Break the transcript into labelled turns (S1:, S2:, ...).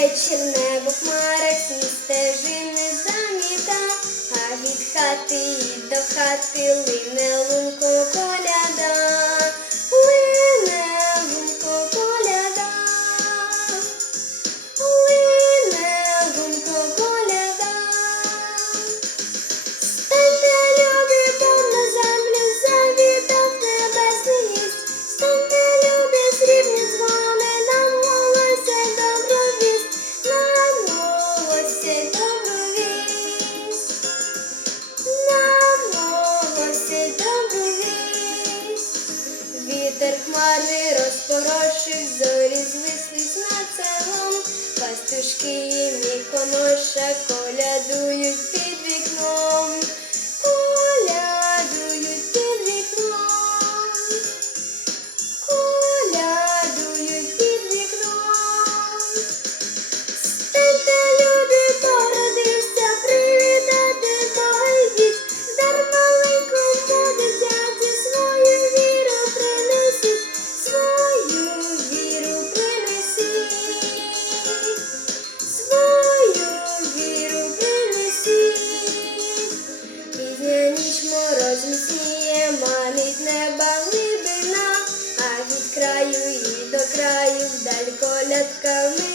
S1: вечір небо хмарах сні стежини заміта, а від хати до хати лине лунко коляда. хмари розпорошив, зорі звислись над селом, пастушки і міхоноша колядують під. Розісніє, манить а від краю і до краю вдаль колядками.